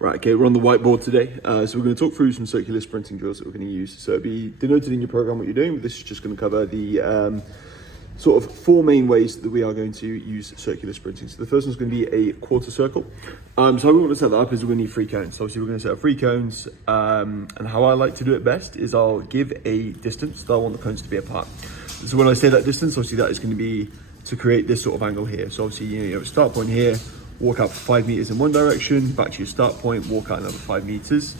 Right, okay, we're on the whiteboard today. So we're going to talk through some circular sprinting drills that we're going to use. So it'll be denoted in your program what you're doing, but this is just going to cover the sort of four main ways that we are going to use circular sprinting. So the first one's going to be a quarter circle. So how we want to set that up is we're going to need 3 cones. So obviously we're going to set up 3 cones, and how I like to do it best is I'll give a distance that I want the cones to be apart. So when I say that distance, obviously that is going to be to create this sort of angle here. So obviously you have a start point here, walk out for 5 meters in one direction, back to your start point, walk out another 5 meters.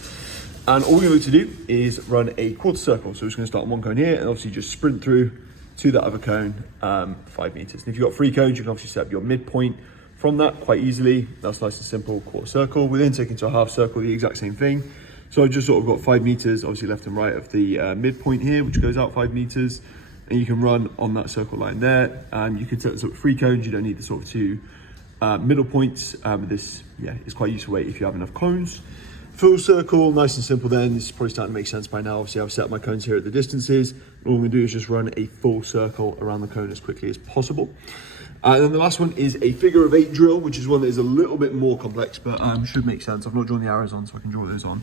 And all we're going to do is run a quarter circle. So we're just going to start on one cone here and obviously just sprint through to that other cone, 5 meters. And if you've got 3 cones, you can obviously set up your midpoint from that quite easily. That's nice and simple, quarter circle. We then take into a half circle, the exact same thing. So I've just sort of got 5 meters, obviously left and right of the midpoint here, which goes out 5 meters. And you can run on that circle line there. And you can set this up with 3 cones. You don't need the sort of 2 middle points. This is quite useful if you have enough cones. Full circle, nice and simple then. This is probably starting to make sense by now. Obviously I've set up my cones here at the distances. All I'm gonna do is just run a full circle around the cone as quickly as possible. And then the last one is a figure of 8 drill, which is one that is a little bit more complex, but should make sense. I've not drawn the arrows on, so I can draw those on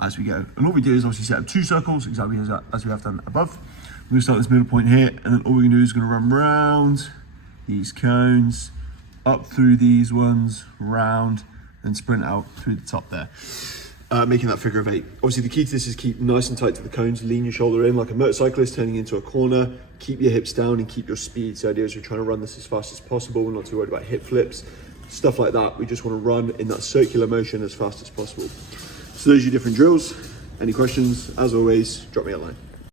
as we go. And all we do is obviously set up 2 circles, exactly as we have done above. We're gonna start this middle point here, and then all we're gonna do is gonna run round these cones, up through these ones, round, and sprint out through the top there. Making that figure of 8. Obviously the key to this is keep nice and tight to the cones, lean your shoulder in like a motorcyclist turning into a corner, keep your hips down and keep your speed. So the idea is you're trying to run this as fast as possible. We're not too worried about hip flips, stuff like that. We just want to run in that circular motion as fast as possible. So those are your different drills. Any questions, as always, drop me a line.